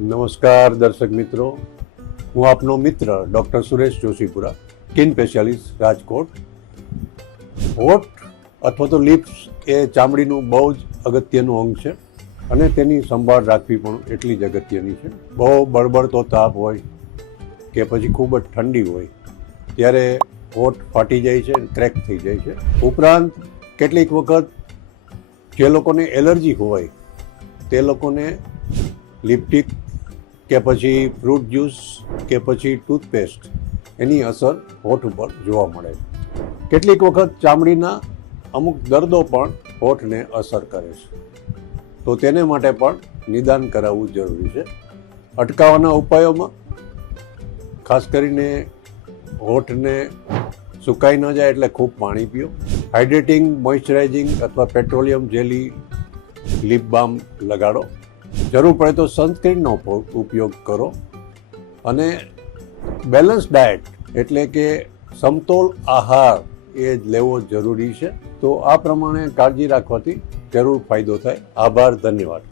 નમસ્કાર દર્શક મિત્રો, હું આપનો મિત્ર doctor Suresh Joshipura, skin specialist, Rajkot. હોઠ અથવા તો લિપ્સ એ ચામડીનું બહુ જ અગત્યનું અંગ છે અને તેની સંભાળ રાખવી પણ એટલી જ અગત્યની છે. બહુ બળબડતો તાપ હોય કે પછી ખૂબ જ ઠંડી હોય ત્યારે હોઠ ફાટી જાય છે, ક્રેક થઈ જાય છે. ઉપરાંત કેટલીક વખત જે લોકોને એલર્જી હોય તે લોકોને લિપસ્ટિક કે પછી ફ્રૂટ જ્યુસ કે પછી ટૂથપેસ્ટ એની અસર હોઠ ઉપર જોવા મળે છે. કેટલીક વખત ચામડીના અમુક દર્દો પણ હોઠને અસર કરે છે, તો તેને માટે પણ નિદાન કરાવવું જરૂરી છે. અટકાવવાના ઉપાયોમાં ખાસ કરીને હોઠને સુકાઈ ન જાય એટલે ખૂબ પાણી પીઓ, હાઇડ્રેટિંગ, મોઇશ્ચરાઇઝિંગ અથવા પેટ્રોલિયમ જેલી લિપ બામ લગાડો, જરૂર પડે તો સનસ્ક્રીનનો ઉપયોગ કરો અને બેલેન્સ ડાયટ એટલે કે સમતોલ આહાર એ જ લેવો જરૂરી છે. તો આ પ્રમાણે કાળજી રાખવાથી જરૂર ફાયદો થાય. આભાર, ધન્યવાદ.